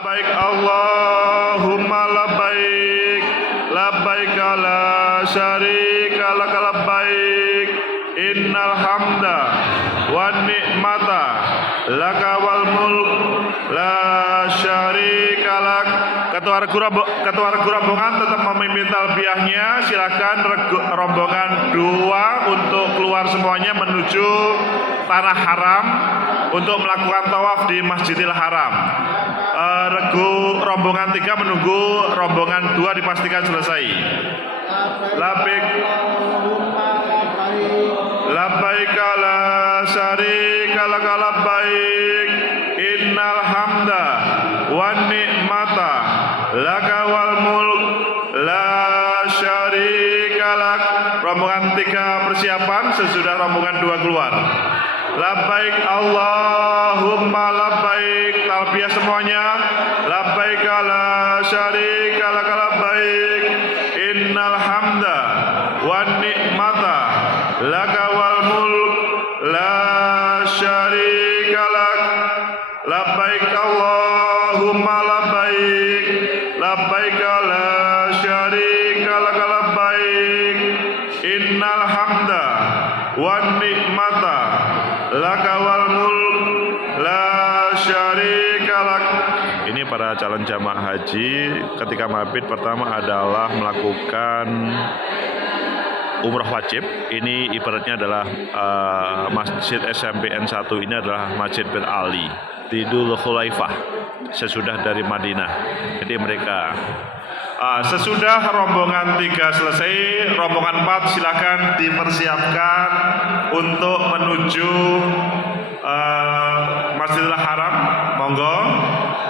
Labbaik Allahumma labbaik, labbaik la syarika lak labbaik, innal hamda wan ni'mata laka wal mulk la syarika lak. Ketua regu rombongan tetap memimpin talbiyahnya. Silakan rombongan 2 untuk keluar semuanya menuju tanah haram untuk melakukan tawaf di Masjidil Haram. Regu rombongan 3 menunggu rombongan 2 dipastikan selesai. Labbaik labbaik la syarika lak labbaik, innal hamda wan ni'mata laka wal mulk la syarika lak. Rombongan 3 persiapan sesudah rombongan 2 keluar. Labbaik Allahumma labbaik, talbiyah semuanya. Labbaik la syarika lak labbaik, innal hamda wan ni'mata laka wal mulk la syarika lak. Labbaik Allahumma labbaik, labbaik la syarika lak labbaik, innal hamda wan ni'mata laka wal mulk la syarika lak. Ini para calon jamaah haji ketika mabit pertama adalah melakukan umrah wajib. Ini ibaratnya adalah Masjid SMPN 1 ini adalah Masjid bin Ali di Dzul Khulaifah sesudah dari Madinah. Jadi mereka sesudah rombongan 3 selesai, rombongan 4 silakan dipersiapkan untuk menuju Masjidil Haram. Monggo.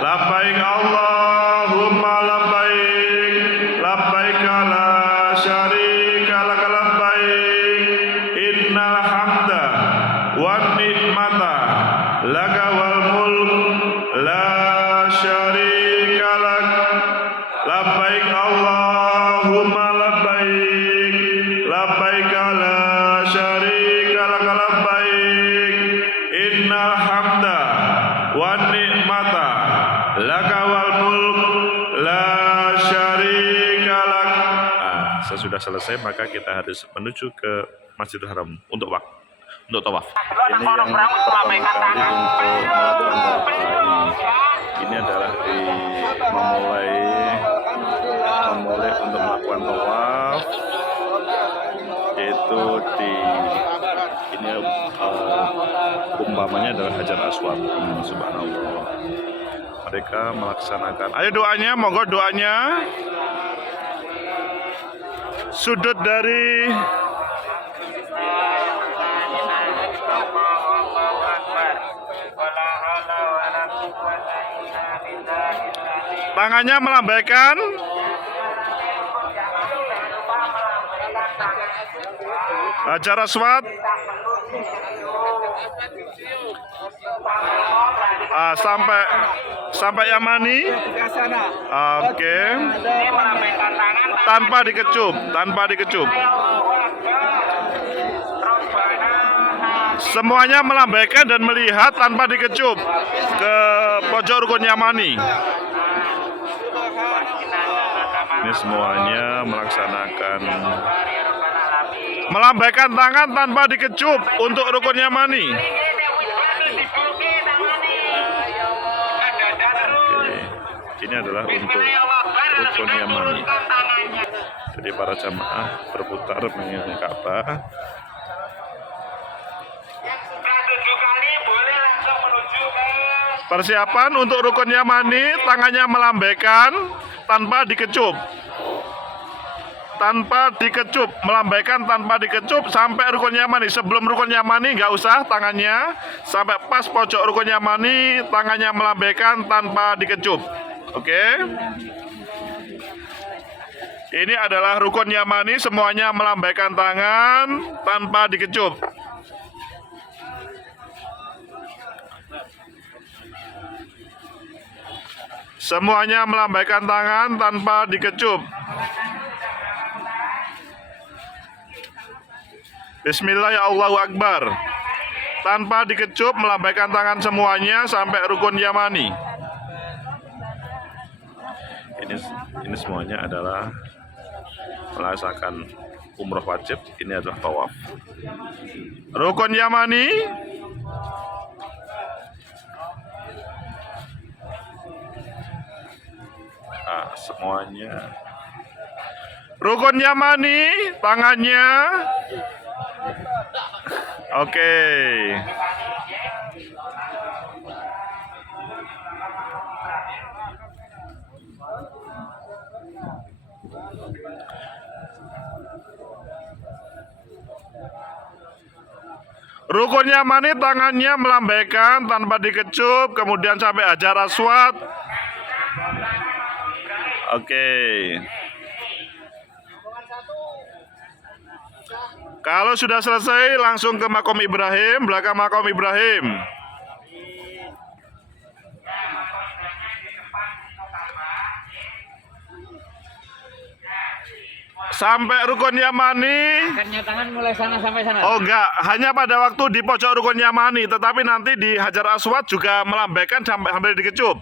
Labbaik Allahumma labbaik, labbaik la syarika lak labbaik, innal hamda wan ni'mata laka wal mulk la syarika lak. Labbaik Allahumma labbaik, labbaik la syarika lak labbaik, innal hamda wan ni'mata laka wal mulk la syarika lak. Sesudah selesai maka kita harus menuju ke Masjidil Haram untuk tawaf. Ini yang ini adalah memulai untuk melakukan tawaf, yaitu di ini umpamanya adalah Hajar Aswad. Subhanallah. Mereka melaksanakan. Ayo doanya, monggo doanya. Sudut dari tangannya melambaikan Hajar Aswad. Sampai Yamani. Oke. Tanpa dikecup. Semuanya melambaikan dan melihat tanpa dikecup ke pojok rukun Yamani. Ini semuanya melaksanakan melambaikan tangan tanpa dikecup untuk rukun Yamani. Ini adalah untuk rukun Yamani. Jadi para jamaah berputar mengelilingi Ka'bah. Persiapan untuk rukun Yamani, tangannya melambaikan tanpa dikecup. Melambaikan tanpa dikecup sampai rukun Yamani. Sebelum rukun Yamani nggak usah tangannya, sampai pas pojok rukun Yamani tangannya melambaikan tanpa dikecup. Oke. Ini adalah rukun Yamani, semuanya melambaikan tangan tanpa dikecup. Semuanya melambaikan tangan tanpa dikecup. Bismillah, ya Allahu Akbar. Tanpa dikecup, melambaikan tangan semuanya sampai rukun Yamani. ini semuanya adalah melaksanakan umroh wajib. Ini adalah tawaf. Rukun Yamani, nah, semuanya. Rukun Yamani, tangannya. Oke. Rukun Yamani, tangannya melambaikan tanpa dikecup, kemudian sampai Hajar Aswad. Oke. Kalau sudah selesai, langsung ke Makom Ibrahim, belakang Makom Ibrahim. Sampai rukun Yamani. Angkatnya tangan mulai sana sampai sana. Oh enggak, hanya pada waktu di pojok rukun Yamani, tetapi nanti di Hajar Aswad juga melambaikan sambil dikecup.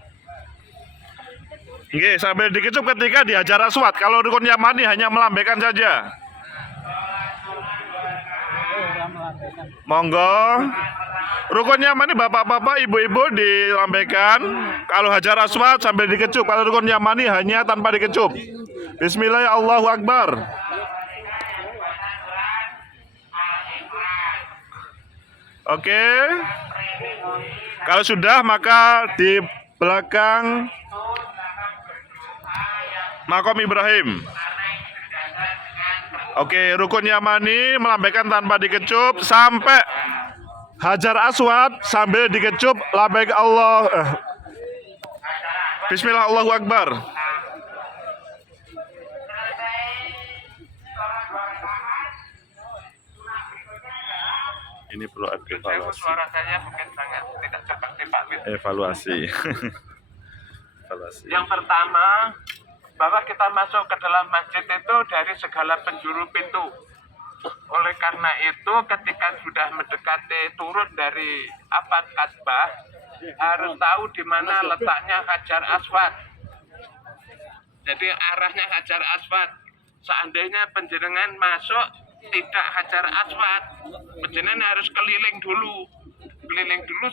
Oke, sambil dikecup ketika di Hajar Aswad. Kalau rukun Yamani hanya melambaikan saja. Monggo. Rukun Yamani bapak-bapak, ibu-ibu dilambaikan. Kalau Hajar Aswad sambil dikecup. Kalau rukun Yamani hanya tanpa dikecup. Bismillah, Allahu Akbar. Oke. Kalau sudah, maka di belakang Makom Ibrahim. Oke, rukun Yamani melambaikan tanpa dikecup sampai Hajar Aswad sambil dikecup. Labbaik Allah. Bismillah, Allahu Akbar. Ini perlu evaluasi. Suara saya mungkin sangat tidak cepat Pak. Evaluasi. Evaluasi. Yang pertama, bahwa kita masuk ke dalam masjid itu dari segala penjuru pintu. Oleh karena itu, ketika sudah mendekati turun dari atap Ka'bah, harus tahu di mana letaknya Hajar Aswad. Jadi arahnya Hajar Aswad. Seandainya penjenengan masuk tidak Hajar Aswad, penjenengan harus keliling dulu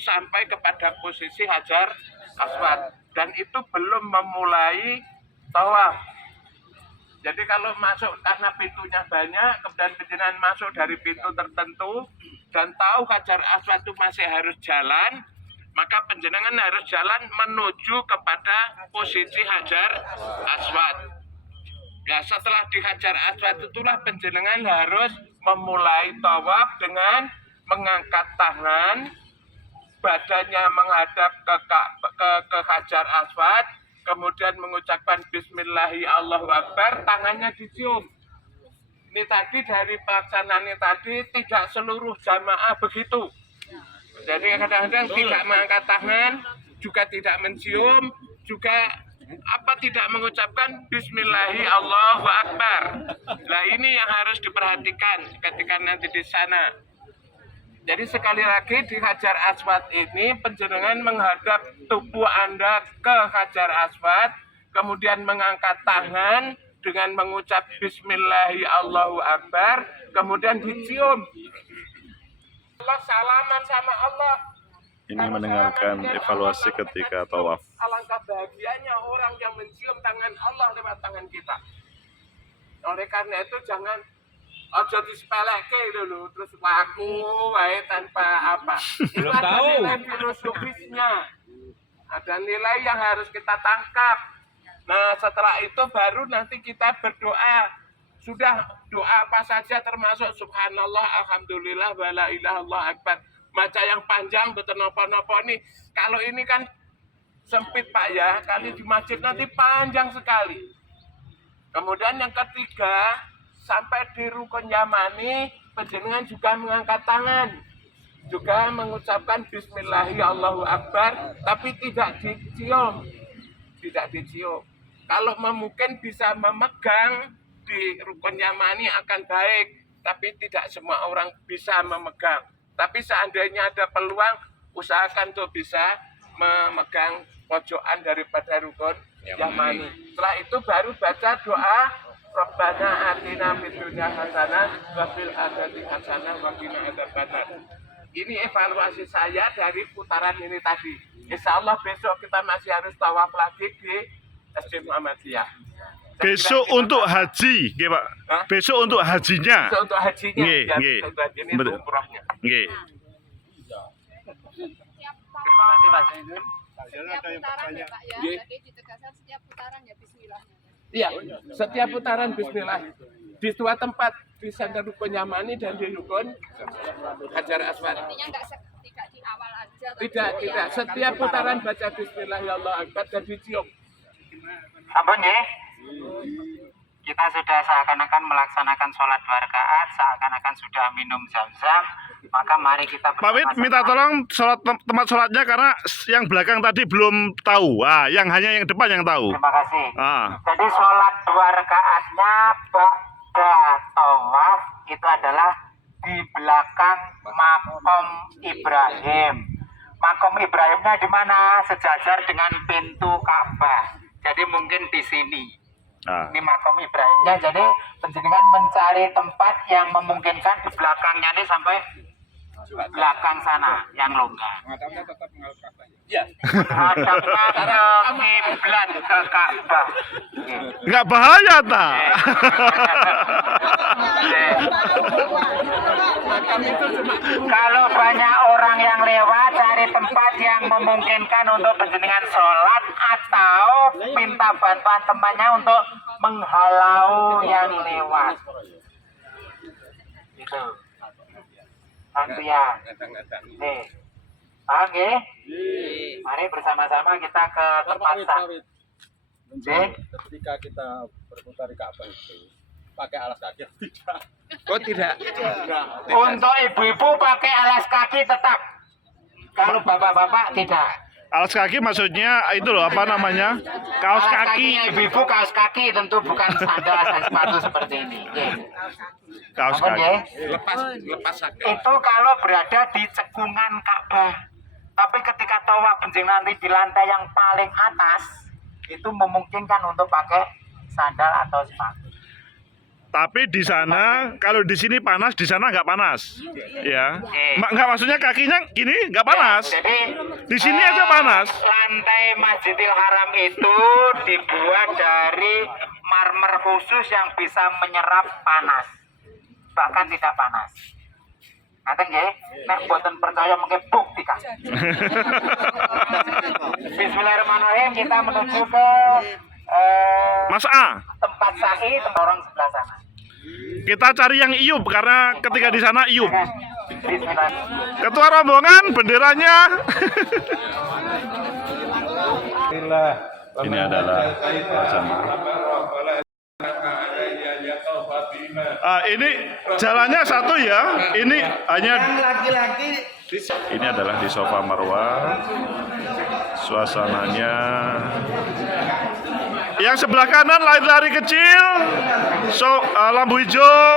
sampai kepada posisi Hajar Aswad, dan itu belum memulai tawaf. Jadi kalau masuk karena pintunya banyak, kemudian penjenengan masuk dari pintu tertentu dan tahu Hajar Aswad itu masih harus jalan, maka penjenengan harus jalan menuju kepada posisi Hajar Aswad. Ya, setelah di Hajar Aswad itulah penjenengan harus memulai tawaf dengan mengangkat tangan, badannya menghadap ke Hajar Aswad, kemudian mengucapkan Bismillahi Allahu Akbar, tangannya dicium. Ini tadi dari pelaksanaannya tadi tidak seluruh jamaah begitu. Jadi kadang-kadang tidak mengangkat tangan, juga tidak mencium, juga tidak mengucapkan Bismillahi Allahu Akbar. Nah, ini yang harus diperhatikan ketika nanti di sana. Jadi sekali lagi di Hajar Aswad ini penjenengan menghadap tubuh Anda ke Hajar Aswad, kemudian mengangkat tangan dengan mengucap Bismillahi Allahu Akbar, kemudian dicium. Allah, salaman sama Allah. Ini mendengarkan evaluasi ketika tawaf. Alangkah bahagianya orang yang mencium tangan Allah lewat tangan kita. Oleh karena itu jangan ojo disepeleke dulu terus laku wae tanpa apa. Itu ada nilai filosofisnya. Ada nilai yang harus kita tangkap. Nah, setelah itu baru nanti kita berdoa. Sudah doa apa saja termasuk subhanallah, alhamdulillah, wala ilaha illallah akbar. Baca yang panjang betul nopo-nopo nih. Kalau ini kan sempit Pak ya, kali di masjid nanti panjang sekali. Kemudian yang ketiga, sampai di rukun Yamani, penjenengan juga mengangkat tangan, juga mengucapkan Bismillahi Allahu Akbar, tapi tidak dicium, Kalau mungkin bisa memegang di rukun Yamani akan baik, tapi tidak semua orang bisa memegang. Tapi seandainya ada peluang, usahakan untuk bisa memegang pojokan daripada rukun Yamani. Setelah itu baru baca doa Rabbana atina fid dunya hasanah wa fil akhirati hasanah wa qina adzabannar. Ini evaluasi saya dari putaran ini tadi. Insya Allah besok kita masih harus tawaf lagi di SD Muhammadiyah. Besok untuk haji, nggih, Pak. Hah? Besok untuk hajinya. Besok untuk hajinya. Nggih, ya, nggih. ini Betul. umrohnya. Nggih. Terima kasih Pak Zainul. Setiap putaran ya Pak ya, Nggih. tadi ditegaskan setiap putaran ya bismillahnya. Iya, setiap putaran bismillah. Di dua tempat, di Sandar Rukun Yamani dan di Rukun Hajar Aswad. Artinya tidak di awal aja. tapi Tidak, ya. tidak. Setiap putaran baca bismillah ya Allah akbar dan dicium. Sampun ya. Kita sudah seakan-akan melaksanakan sholat 2 rakaat, seakan-akan sudah minum zam-zam, maka mari kita Pak Wid minta tolong tempat sholatnya karena yang belakang tadi belum tahu. Yang hanya yang depan yang tahu. Terima kasih. Ah. Jadi sholat 2 rakaatnya ba'da tawaf itu adalah di belakang makom Ibrahim. Makom Ibrahimnya di mana? Sejajar dengan pintu Ka'bah. Jadi mungkin di sini. Ah. Ini makom Ibrahimnya. Jadi penjenengan mencari tempat yang memungkinkan di belakangnya ini sampai belakang sana yang longgar. Ya. Hadapnya ke kiblat ke Ka'bah. Oke. Nggak bahaya ta? Kalau banyak orang yang lewat, cari tempat yang memungkinkan untuk penjenengan sholat atau minta bantuan temannya untuk menghalau yang lewat. Gitu. Bantu ya. Nih. Paham ya? Mari bersama-sama kita ke tempat sah. Nih. Ketika kita berputar di Ka'bah itu pakai alas kaki tidak. Oh tidak. Untuk ibu-ibu pakai alas kaki tetap. Kalau bapak-bapak tidak. Alas kaki maksudnya itu loh apa namanya? Kaos Alas kaki. kakinya ibu-ibu kaos kaki tentu bukan sandal dan sepatu seperti ini. Oke. Kaos Ampun, kaki. ya. Lepas sakit. Itu kalau berada di cekungan Ka'bah. Tapi ketika tawaf penjenengan nanti di lantai yang paling atas, itu memungkinkan untuk pakai sandal atau sepatu. Tapi di sana kalau di sini panas, di sana nggak panas. Ya. Oke. Nggak maksudnya kakinya gini nggak panas. Jadi Di sini aja panas. Lantai Masjidil Haram itu dibuat dari marmer khusus yang bisa menyerap panas, bahkan tidak panas. Ngaten nggih? Nek boten percaya mungkin buktikan. Bismillahirrahmanirrahim, kita menuju ke Mas A, tempat sa'i orang sebelah sana. kita cari yang iup karena ketika di sana iup. Bismillah. Ketua rombongan benderanya. Ini adalah ini jalannya satu ya. Ini hanya ini adalah di Safa Marwah. Suasananya. Yang sebelah kanan lari-lari kecil. Lampu hijau.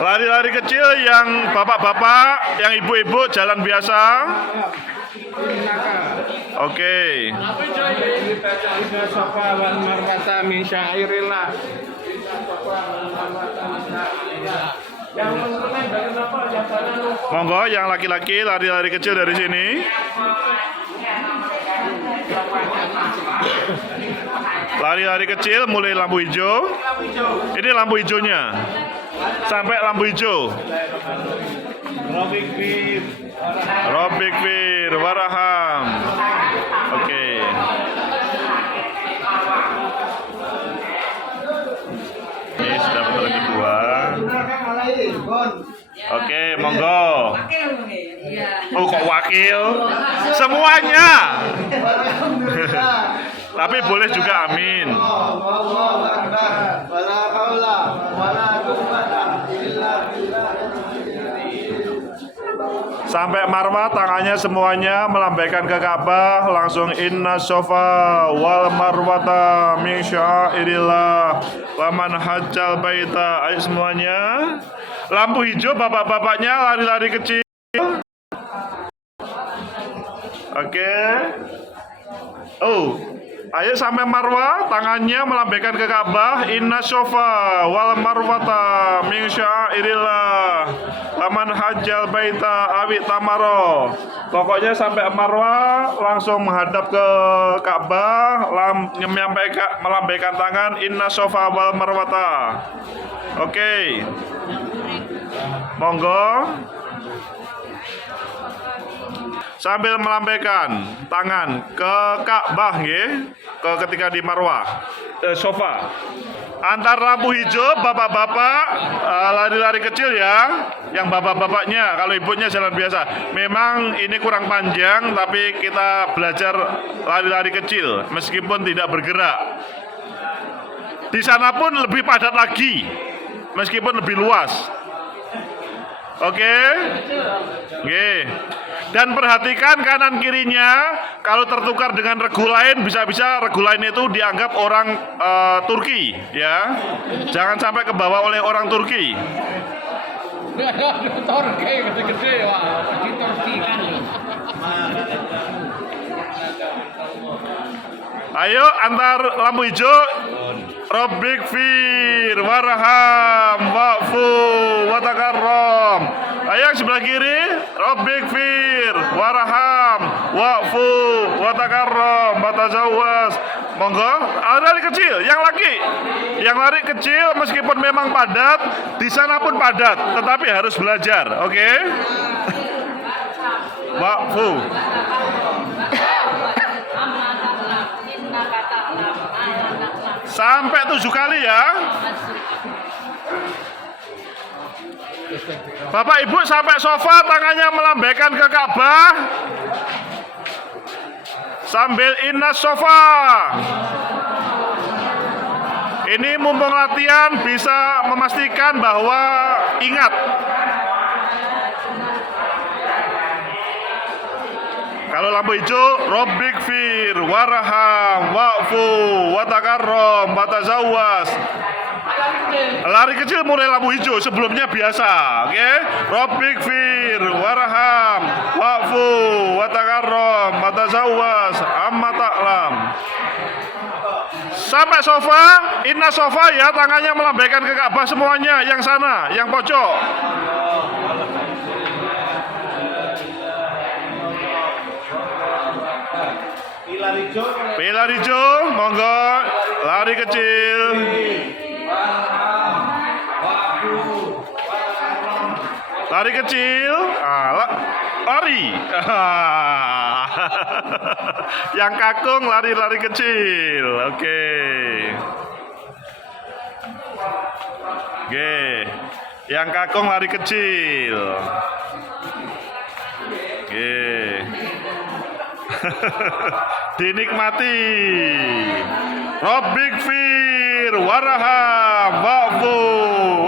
Lari-lari kecil yang bapak-bapak, yang ibu-ibu jalan biasa. Oke. Monggo yang laki-laki lari-lari kecil dari sini. Lari-lari kecil mulai lampu hijau. Ini lampu hijaunya. Sampai lampu hijau. Robik Bir Waraham. Oke. Ini sudah putaran kedua. Oke, monggo. Oh, kok wakil? Semuanya. Tapi boleh juga amin. Sampai Marwah tangannya semuanya melambaikan ke Ka'bah, langsung inna sofa wal marwata min syairillah wa man hajjal baita. Ayo semuanya. Lampu hijau bapak-bapaknya lari-lari kecil. Oke. Oh, ayo sampai Marwah, tangannya melambaikan ke Ka'bah. Inna sofa wal marwata min syairillah. Laman hajjal baita awi tamaro. Pokoknya sampai Marwah langsung menghadap ke Ka'bah, melambaikan tangan. Inna sofa wal marwata. Oke. Monggo. Sambil melambaikan tangan ke Ka'bah nggih, ketika di Marwah. Sofa. Antar lampu hijau bapak-bapak lari-lari kecil ya. Yang bapak-bapaknya, kalau ibunya jalan biasa. Memang ini kurang panjang tapi kita belajar lari-lari kecil meskipun tidak bergerak. Di sana pun lebih padat lagi meskipun lebih luas. Oke. Oke. Dan perhatikan kanan kirinya, kalau tertukar dengan regu lain, bisa-bisa regu lain itu dianggap orang Turki, ya. Jangan sampai kebawa oleh orang Turki. Turki gede-gede, wah, di Turki kan. Ayo antar lampu hijau. Rabbik fir warham wa'fu watakarram. Ayo yang sebelah kiri. Rabbik fir warham wa'fu watakarram watajawaz. Monggo, lari kecil, yang lari kecil meskipun memang padat, di sana pun padat, tetapi harus belajar, oke? Wa'fu. Sampai 7 kali ya. Bapak Ibu sampai sofa, tangannya melambaikan ke Ka'bah sambil inna sofa. Ini mumpung latihan bisa memastikan bahwa ingat. Kalau lampu hijau, Rabbik fir warham wa'fu watakarram watazawwas. Lari kecil mulai lampu hijau, sebelumnya biasa, oke? Rabbik fir warham wa'fu watakarram watazawwas amma ta'lam. Sampai sofa, inna sofa ya, tangannya melambaikan ke Ka'bah semuanya, yang sana, yang pojok. Pilar hijau, monggo, lari kecil. Lari kecil, lari. Yang kakung lari-lari kecil, oke. Oke, yang kakung lari kecil. Oke. Dinikmati. Rabbik fir warham wa'fu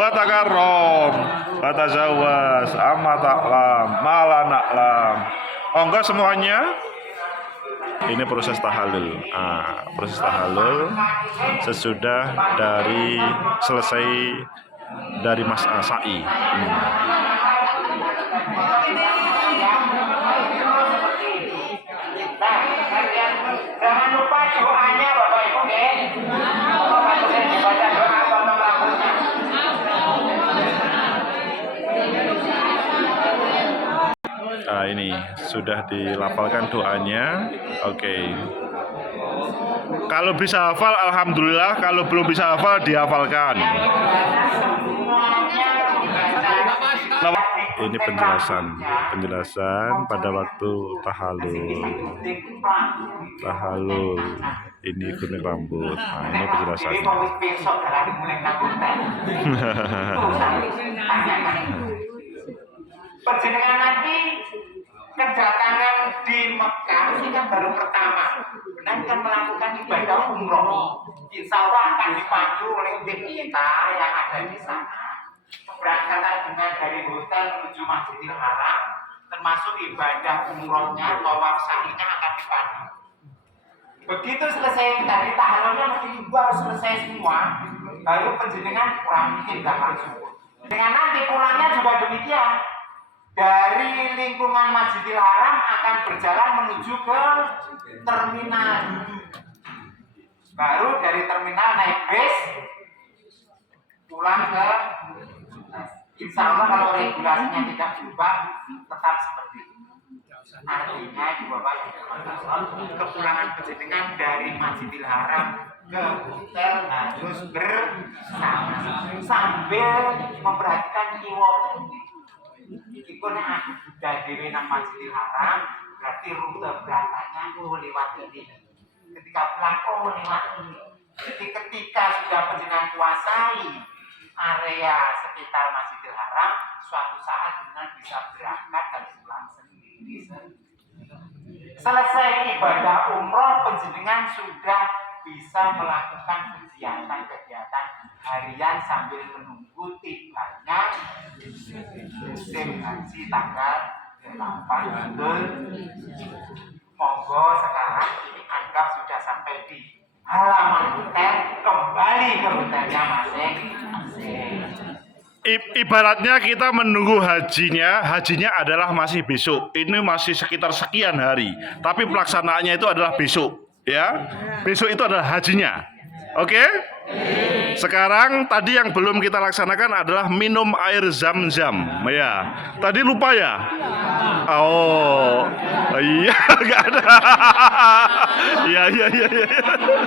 watakarram watazawwas amma ta'lam mala na'lam. Monggo semuanya. Ini proses tahallul. Proses tahallul sesudah dari selesai dari sa'i. Jangan lupa doanya Bapak Ibu nggih. Dibaca doa potong rambutnya. Ini sudah dilafalkan doanya. Oke. Kalau bisa hafal alhamdulillah, kalau belum bisa hafal dihafalkan. Ini penjelasan pada waktu tahallul. Ini gunting rambut. Ini penjelasannya. Perjenengan nanti kedatangan di Mekah ini kan baru pertama. Dan kan melakukan ibadah umroh. Insya Allah akan dipandu oleh tim kita yang ada di sana. Berangkatan dengan dari hotel menuju Masjidil Haram, termasuk ibadah umrohnya, tawaf sa'inya akan dipandu. Begitu selesai dari tahallulnya mesti harus selesai semua, baru penjenengan kurang mungkin gak langsung. Dengan nanti pulangnya juga demikian. Dari lingkungan Masjidil Haram akan berjalan menuju ke terminal duduk. Baru dari terminal naik bis pulang ke. Insya Allah kalau regulasinya tidak berubah tetap seperti itu. Artinya Ibu Bapak kepulangan penjenengan dari Masjidil Haram ke hotel harus bersama sambil memperhatikan kiwon. Iku nek aku budal dhewe nang Masjidil Haram berarti rute berangkatnya lewat ini. Ketika pulang lewat ini. Jadi ketika sudah penjenengan kuasai area sekitar Masjidil Haram, suatu saat dengan bisa berangkat dan pulang sendiri. Selesai ibadah umroh, penjenengan sudah bisa melakukan kegiatan harian sambil menunggu tibanya musim haji tanggal 8 Betul. Monggo sekarang ini anggap sudah sampai di halaman hotel, kembali ke hotelnya masing-masing. Ibaratnya kita menunggu hajinya adalah masih besok. Ini masih sekitar sekian hari, tapi pelaksanaannya itu adalah besok, ya. Besok itu adalah hajinya. Oke? Sekarang tadi yang belum kita laksanakan adalah minum air zam-zam, ya. Tadi lupa ya? Oh, iya, nggak ada. Iya.